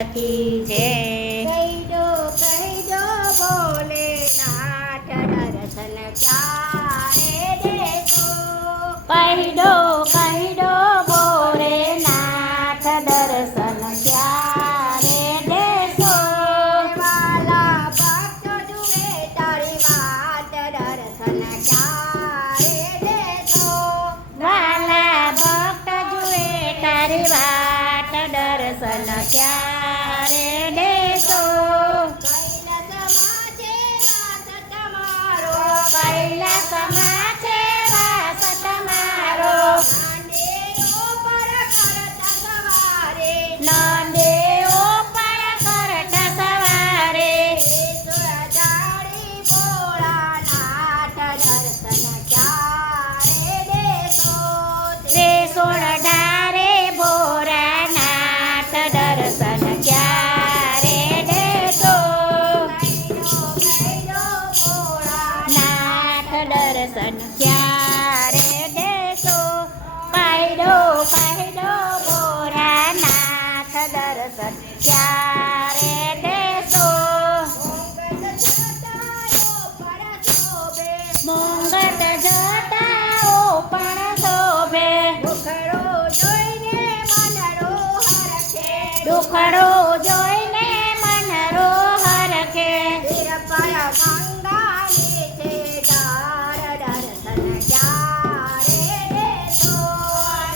की जय। कही दो भोलेनाथ दर्शन क्यारे देसो। कही दो भोलेनाथ दर्शन क्यारे देसो। वाला भक्त जुए तारी बात दर्शन क्यारे देसो। वाला भक्त जुए तारी वाट दर्शन क्यारे देसो। कैलासમાં છે વાસ તમારો. નાંદેઓ પર કરતા સવારે. નંદેઓ પર કરતા સવારે. ત્રિશુળધારી ભોળાનાથ દર્શન ક્યારે દેશો. ત્રિશુળધારે ભોળાનાથ દર્શન ક્યારે દેશો. નાથ દર્શન ક્યારે દેશો. પાયડો ભોળાનાથ દર્શન ક્યારે દેશો. મુંગટ જટાઓ પણ શોભે. દુખડો જોઈને મનરો હરખે. દુખડો જોઈને મન રોહરખે. નિરપય ગંગાની છે ધાર દર્શન ક્યારે દેશો.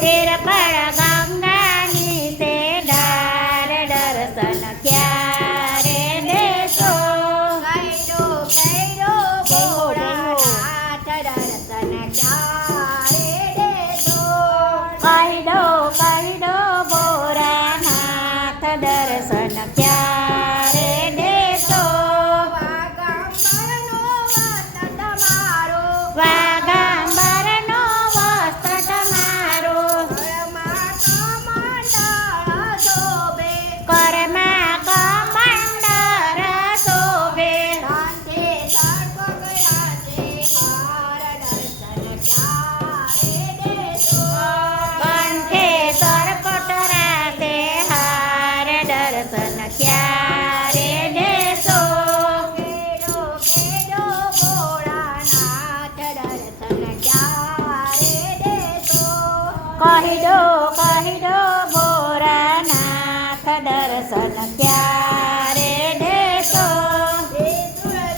તીર પર ગંગાની તે ધાર દર્શન ક્યારે દેશો. કૈરો ભોળાનાથ દર્શન ક્યારે દેશો. કહી દો ભોળાનાથ દર્શન ક્યારે દેશો. વાગંબરનો વસ્ત તમારો. વાગંબરનો વસ્ત્ર તમારો. ઘરમાં કમંડળ શોભે. કરમાં કમંડળ શોભે. કાંઠે સર્પગરાજે હાર દર્શન ક્યારે દેશો. કંઠે સરપટ રાસે હાર દર્શન ક્યારે દેશો. કેડો ભોળાનાથ દર્શન ક્યારે દેશો. કહી દો ભોળાનાથ દર્શન ક્યારે દેશો.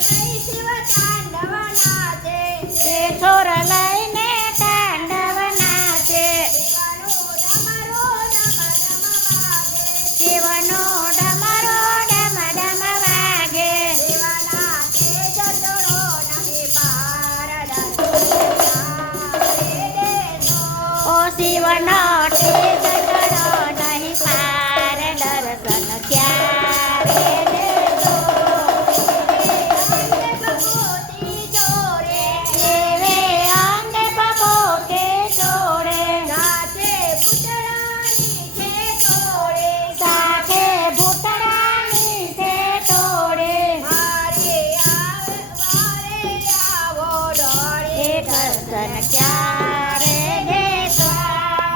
શિવ તાંડવ નાચે. તે છોર લઈને તાંડવ નાચે. શિવનો ડમરો ડમ ડમ વાગે. શિવનો ડમરો ડમ ડમ વાગે. શિવના તેજ જોડો નહીં પાર દર્શન ક્યારે દેશો. ઓ શિવનો તેજ ચડો નહીં પાર દર્શન ક્યારે દેશો. ભગવતી જોડે. દેવે અંગ ભભૂકે જોડે. નાચે પૂતળાની છે તોડે. સાથે ભૂતળાની છે તોડે. વારે આવો દોડે. એ દર્શન ક્યારે દેશો.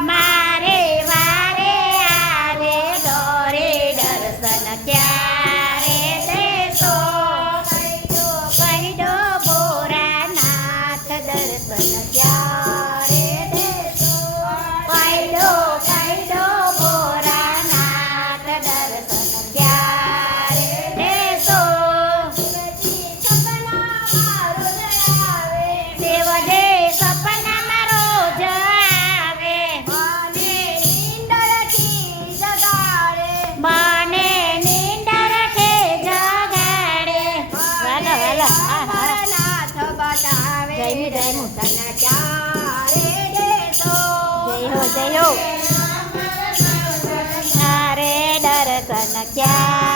મારે વારે આવે દોરે દર્શન ક્યારે દેશો. કહી દો ભોળાનાથ દર્શન ક્યારે દેશો. કહી દો ભોળાનાથ દર્શન ક્યારે દેશો. દેવદે સપનામાં રોજ આવે. મને નીંદરથી જગાડે. વાલો વાલો જયમી જયમું. જય હો જય હો. ક્યારે દર્શન ક્યારે